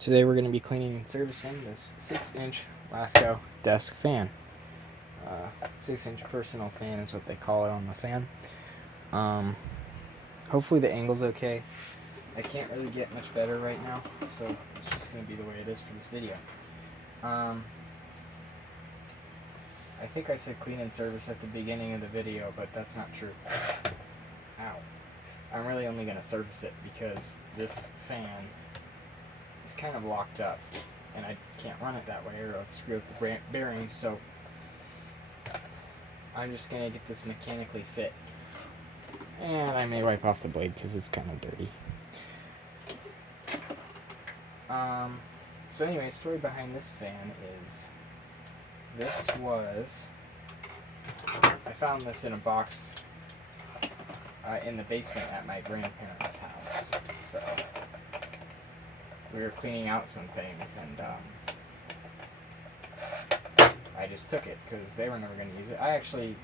Today we're going to be cleaning and servicing this 6-inch Lasko desk fan. 6-inch personal fan is what they call it on the fan. Hopefully the angle's okay. I can't really get much better right now, so it's just going to be the way it is for this video. I think I said clean and service at the beginning of the video, but that's not true. Ow. I'm really only going to service it because this fan is kind of locked up and I can't run it that way or I'll screw up the bearings, so I'm just going to get this mechanically fit. And I may wipe off the blade because it's kind of dirty. So anyway, story behind this fan is, I found this in a box in the basement at my grandparents' house. So we were cleaning out some things and I just took it because they were never going to use it. I actually,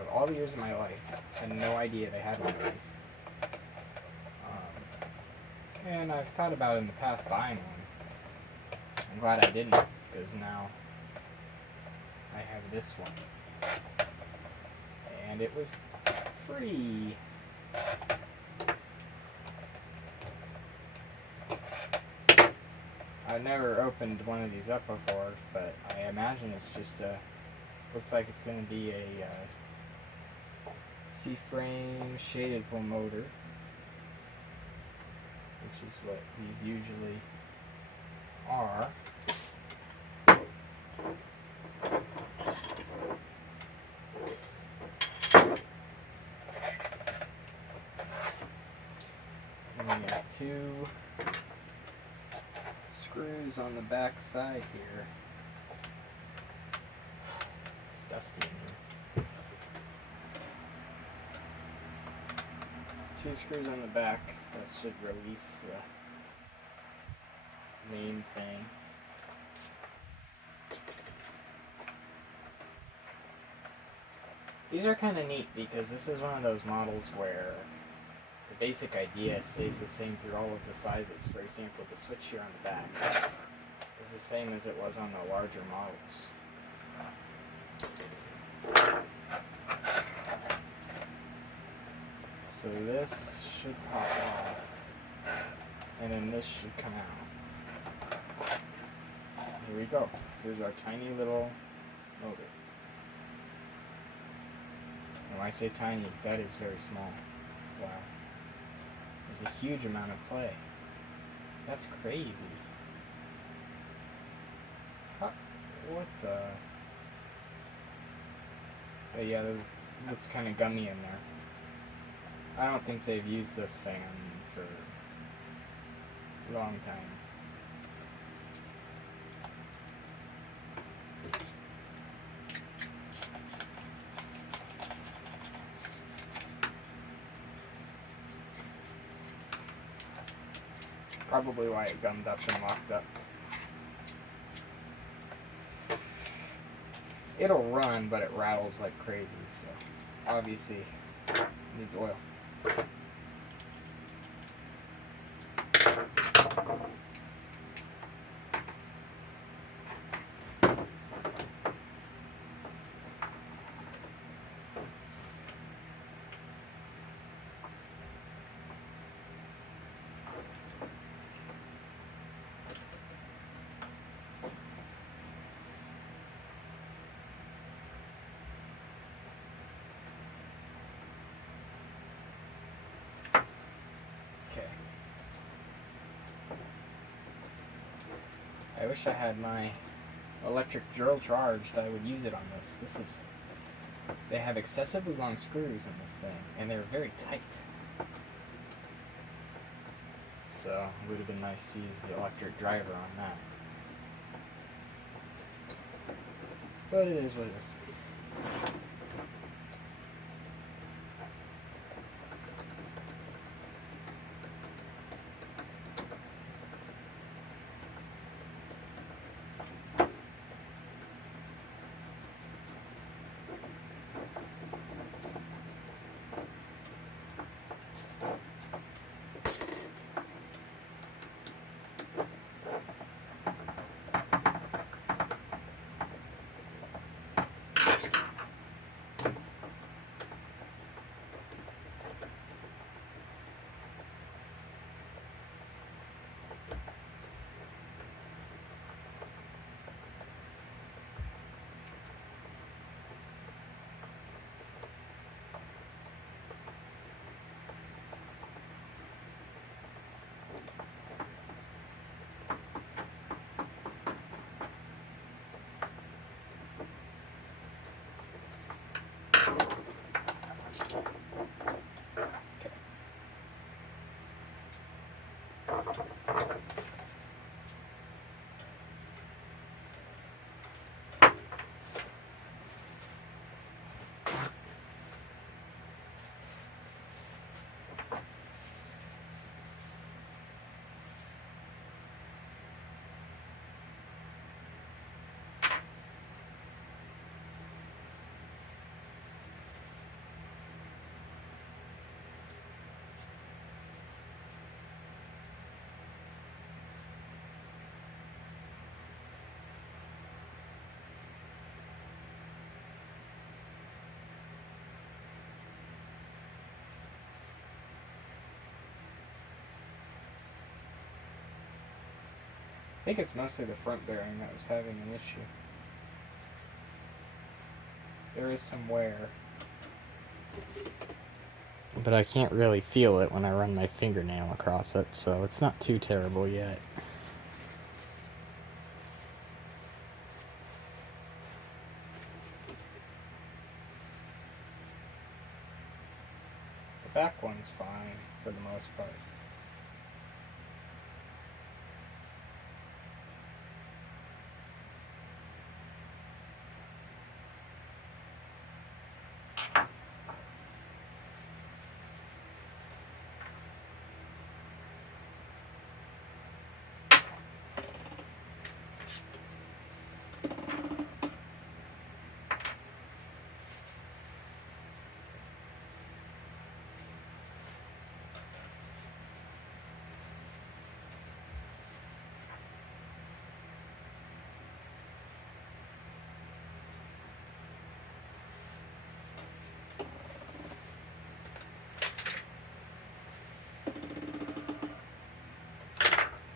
of all the years of my life, had no idea they had one of these. And I've thought about in the past buying one. I'm glad I didn't, because now I have this one. And it was free. I've never opened one of these up before, but I imagine it's just looks like it's going to be a C-frame shaded pull motor, which is what these usually are. And we got 2 screws on the back side here. It's dusty in here. 2 screws on the back that should release the main thing. These are kind of neat because this is one of those models where the basic idea stays the same through all of the sizes. For example, the switch here on the back is the same as it was on the larger models. So this should pop off, and then this should come out. Here we go. Here's our tiny little motor. And when I say tiny, that is very small. Wow. There's a huge amount of play. That's crazy. What the? But yeah, that's kind of gummy in there. I don't think they've used this fan for a long time. Probably why it gummed up and locked up. It'll run, but it rattles like crazy, so obviously it needs oil. Okay. I wish I had my electric drill charged. I would use it on this. They have excessively long screws in this thing, and they're very tight. So it would have been nice to use the electric driver on that. But it is what it is. I think it's mostly the front bearing that was having an issue. There is some wear, but I can't really feel it when I run my fingernail across it, so it's not too terrible yet. The back one's fine for the most part.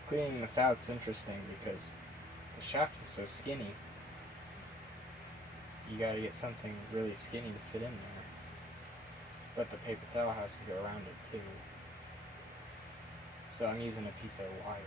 Cleaning this out's interesting because the shaft is so skinny. You gotta get something really skinny to fit in there. But the paper towel has to go around it too. So I'm using a piece of wire.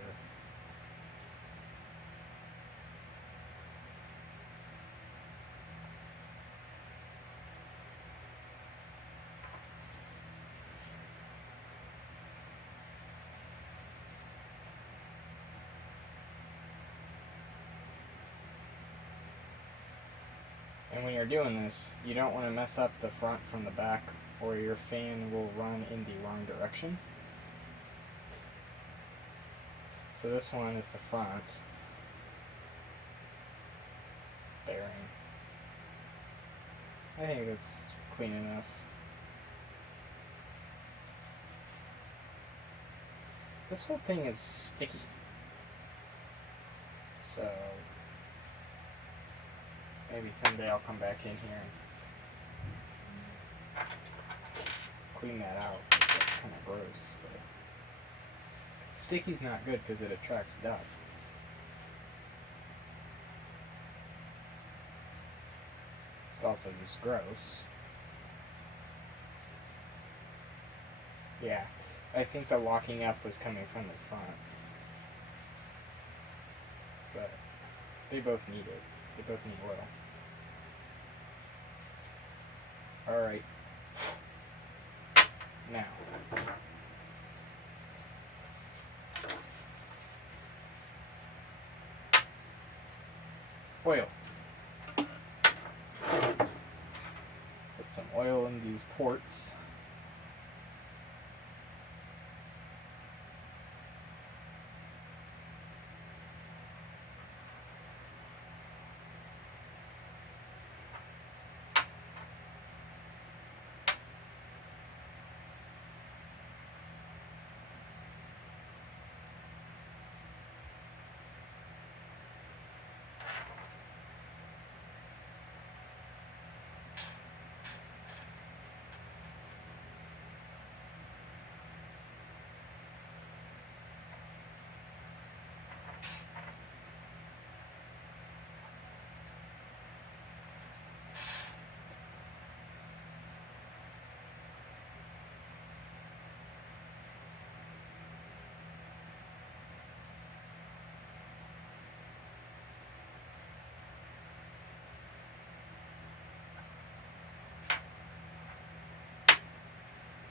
And when you're doing this, you don't want to mess up the front from the back or your fan will run in the wrong direction. So this one is the front bearing. I think that's clean enough. This whole thing is sticky. So maybe someday I'll come back in here and clean that out. That's kind of gross. But sticky's not good because it attracts dust. It's also just gross. Yeah, I think the locking up was coming from the front. But they both need it. They both need oil. Alright. Now. Oil. Put some oil in these ports.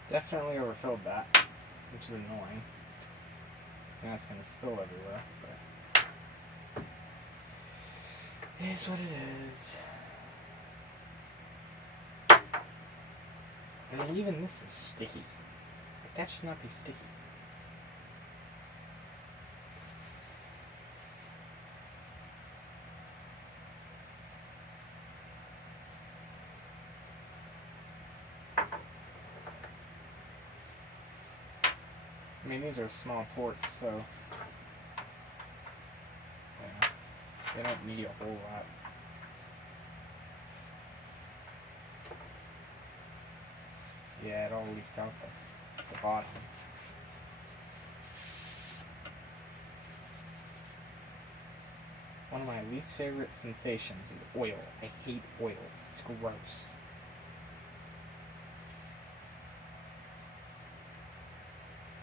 Definitely overfilled that, which is annoying. So now it's going to spill everywhere, but it is what it is. I mean, even this is sticky. Like, that should not be sticky. I mean, these are small ports, so yeah, they don't need a whole lot. Yeah, it all leaked out the bottom. one of my least favorite sensations is oil. I hate oil. It's gross.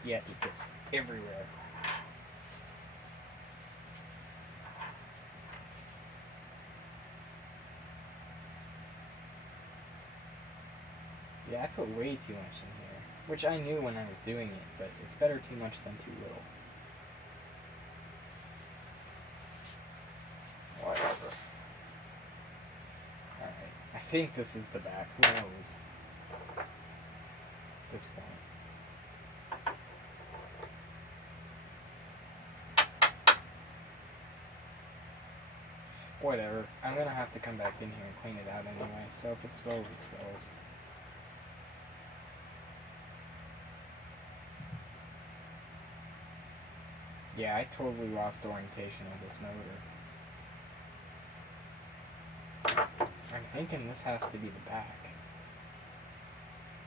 Yet it gets everywhere. Yeah, I put way too much in here, which I knew when I was doing it, but it's better too much than too little. Whatever. Alright, I think this is the back. Who knows? At this point. Whatever. I'm gonna have to come back in here and clean it out anyway, so if it spills, it spills. Yeah, I totally lost orientation with this motor. I'm thinking this has to be the back,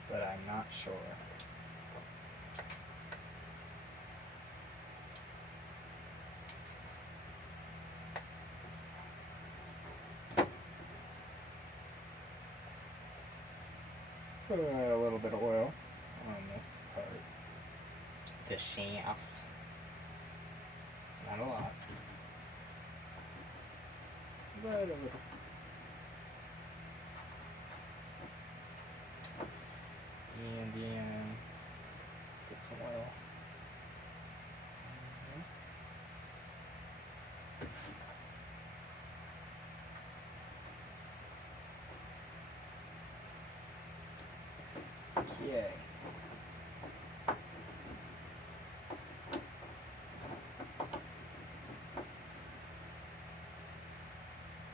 but I'm not sure. Put a little bit of oil on this part. The shaft. Not a lot. But a little. And then put some oil. Okay.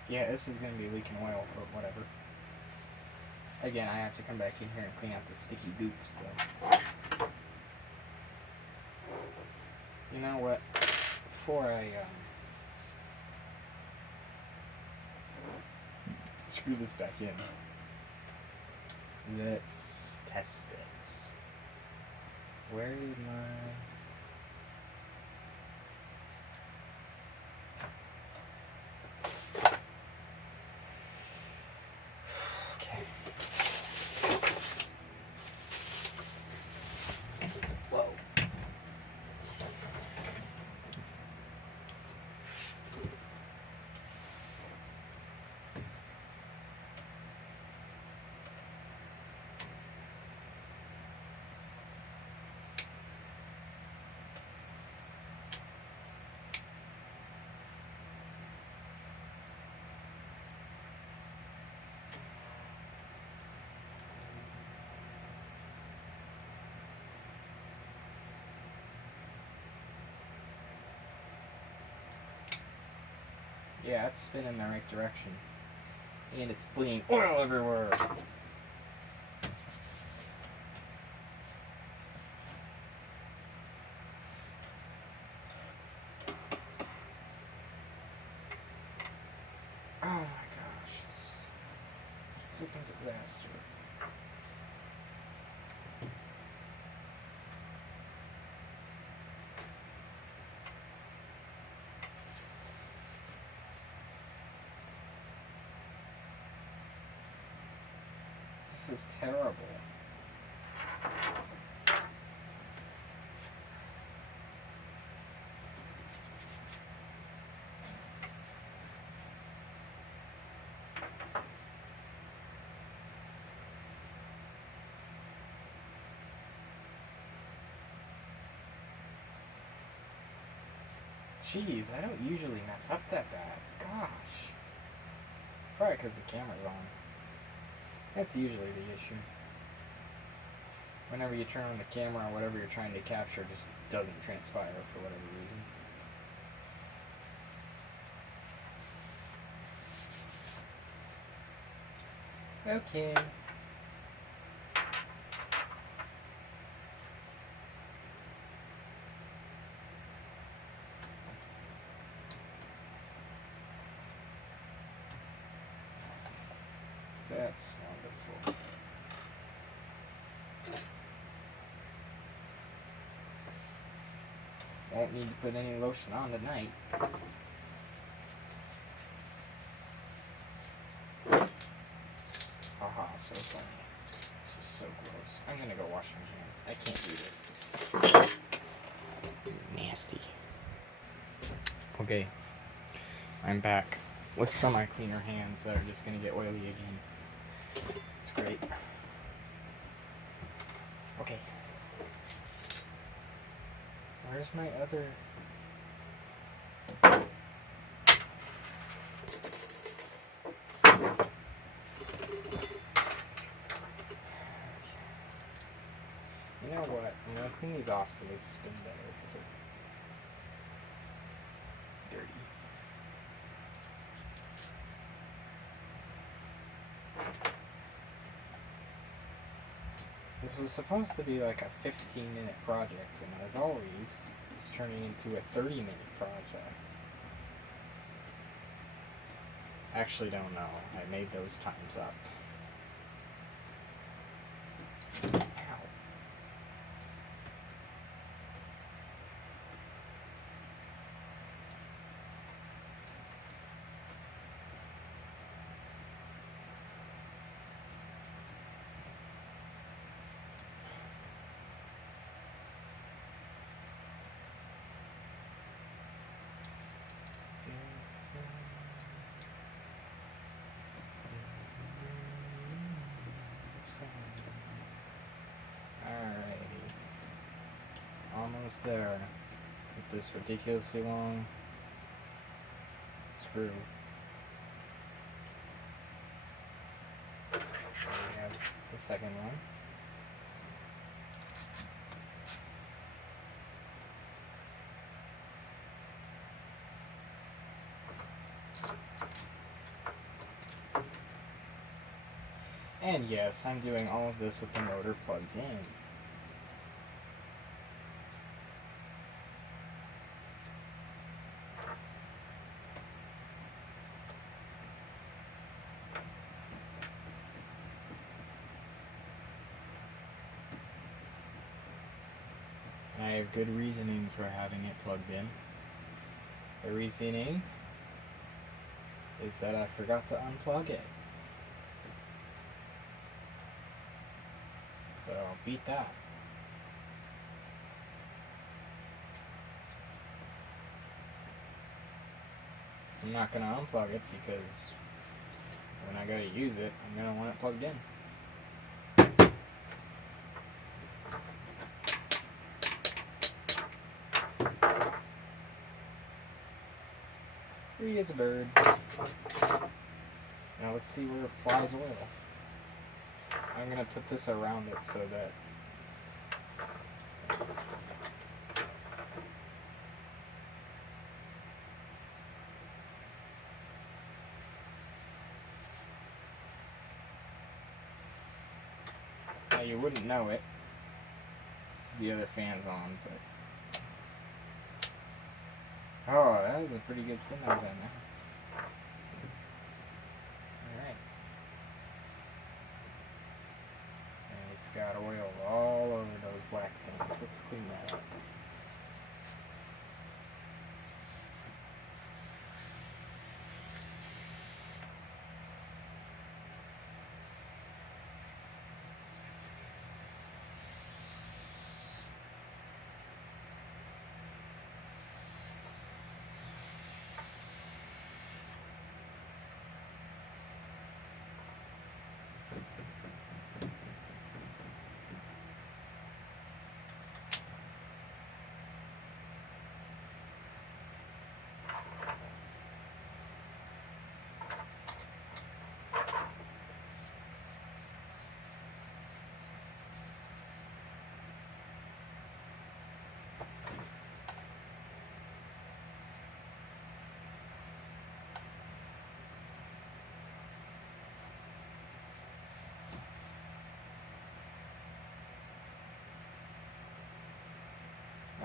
Yeah, this is going to be leaking oil, but whatever. Again, I have to come back in here and clean out the sticky goops, though. You know what? Before I screw this back in, let's test it. Where did my... Yeah, it's spinning in the right direction. And it's fleeing oil everywhere. Oh my gosh, it's a flipping disaster. This is terrible. Jeez, I don't usually mess up that bad. Gosh. It's probably because the camera's on. That's usually the issue. Whenever you turn on the camera, whatever you're trying to capture just doesn't transpire for whatever reason. Okay. That's wonderful. Won't need to put any lotion on tonight. Okay, I'm back with semi-cleaner hands that are just gonna get oily again. It's great. Okay. Where's my other... You know what? I'm gonna clean these off so they spin better because they're dirty. This was supposed to be like a 15-minute project, and as always, it's turning into a 30-minute project. Actually, don't know. I made those times up. Ow. Alrighty. Almost there. With this ridiculously long screw. There we have the second one. And yes, I'm doing all of this with the motor plugged in. I have good reasoning for having it plugged in. The reasoning is that I forgot to unplug it. So, beat that. I'm not going to unplug it because when I go to use it, I'm going to want it plugged in. Free as a bird. Now let's see where it flies oil. I'm going to put this around it so that now you wouldn't know it because the other fan's on, but oh, that was a pretty good spin that was in there. Alright. And it's got oil all over those black things. Let's clean that up.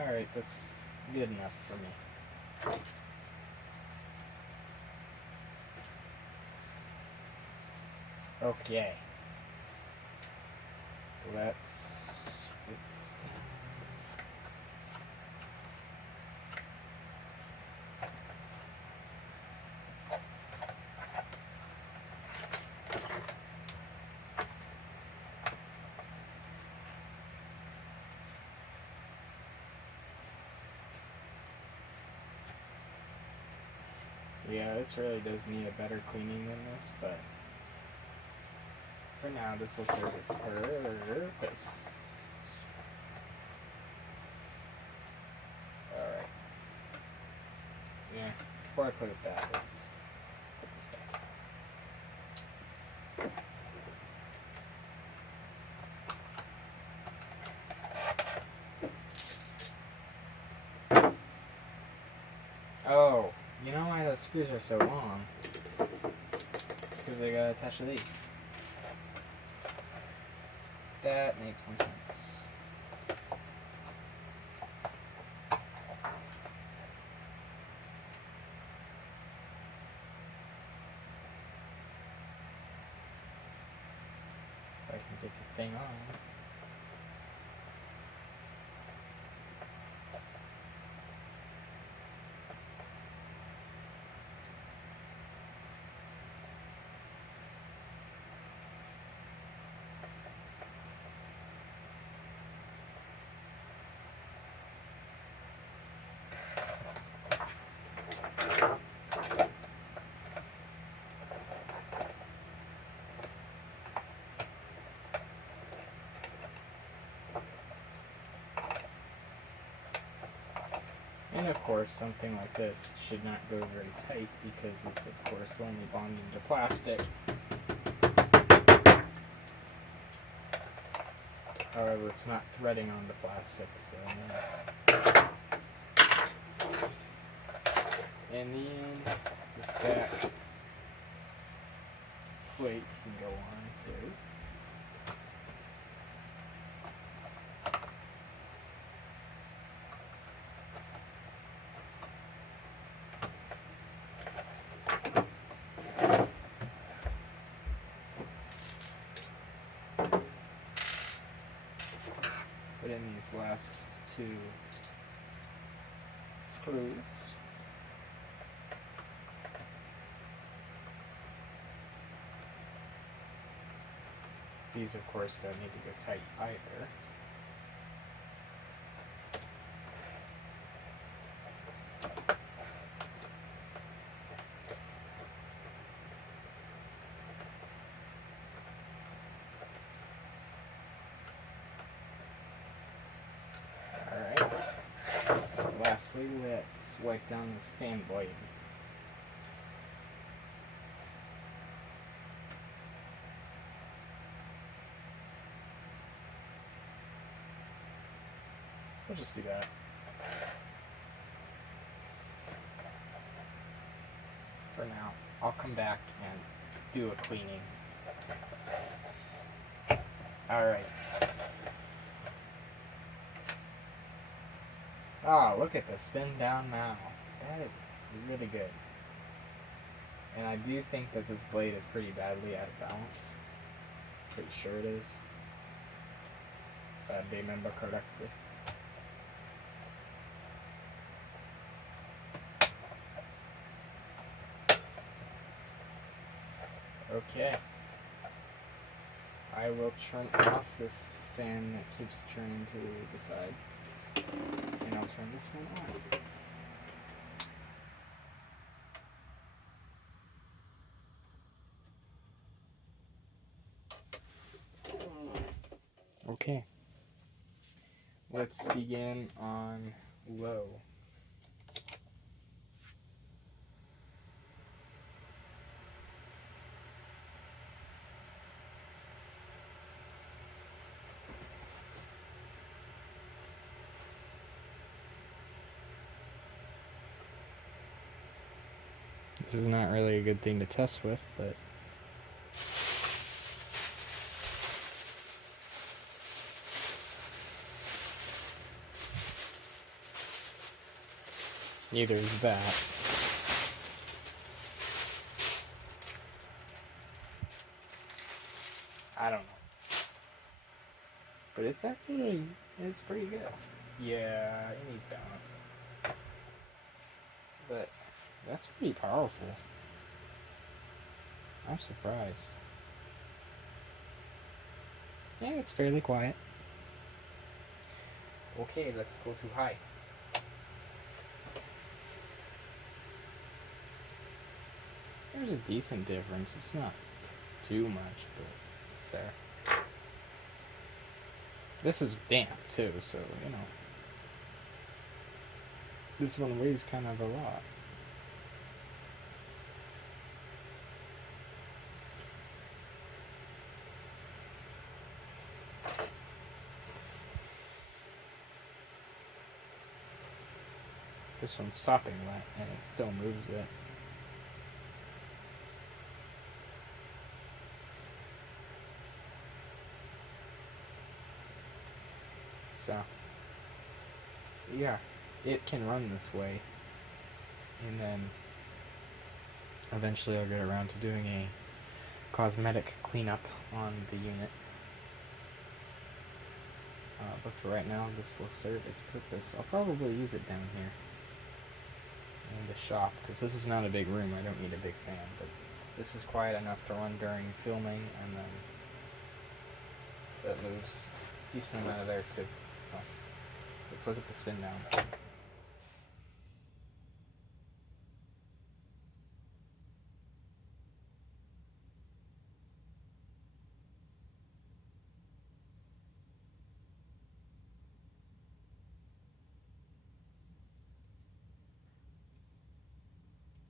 Alright, that's good enough for me. Okay. Let's put this down. Yeah, this really does need a better cleaning than this, but for now this will serve its purpose. Alright. Yeah, before I put it that, let's put this back. Oh, you know why those screws are so long? It's because they gotta attach to these. That makes more sense. If I can get the thing on. And of course, something like this should not go very tight because it's of course only bonded to plastic. However, it's not threading onto plastic, so and then this back plate can go on too. Put in these last two screws. These, of course, don't need to go tight either. Alright. Lastly, let's wipe down this fan blade. We'll just do that. For now, I'll come back and do a cleaning. Alright. Ah, look at the spin down now. That is really good. And I do think that this blade is pretty badly out of balance. Pretty sure it is. If I remember correctly. Okay. I will turn off this fan that keeps turning to the side. And I'll turn this one on. Okay. Let's begin on low. This is not really a good thing to test with, but neither is that. I don't know. But it's actually, it's pretty good. Yeah, it needs balance. But that's pretty powerful. I'm surprised. Yeah, it's fairly quiet. Okay, let's go to high. There's a decent difference. It's not too much, but it's there. This is damp too, so you know. This one weighs kind of a lot. This one's sopping wet, and it still moves it. So, yeah, it can run this way, and then eventually I'll get around to doing a cosmetic cleanup on the unit. But for right now, this will serve its purpose. I'll probably use it down here in the shop, because this is not a big room. I don't need a big fan, but this is quiet enough to run during filming, and then it moves decent amount of there too. So let's look at the spin down.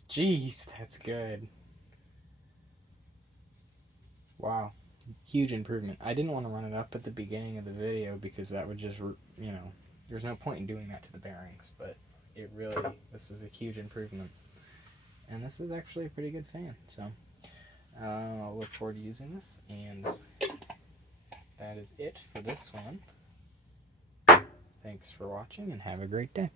Jeez, that's good. Wow, huge improvement. I didn't want to run it up at the beginning of the video because that would just, you know, there's no point in doing that to the bearings, but it really, this is a huge improvement. And this is actually a pretty good fan, so I'll look forward to using this, and that is it for this one. Thanks for watching, and have a great day.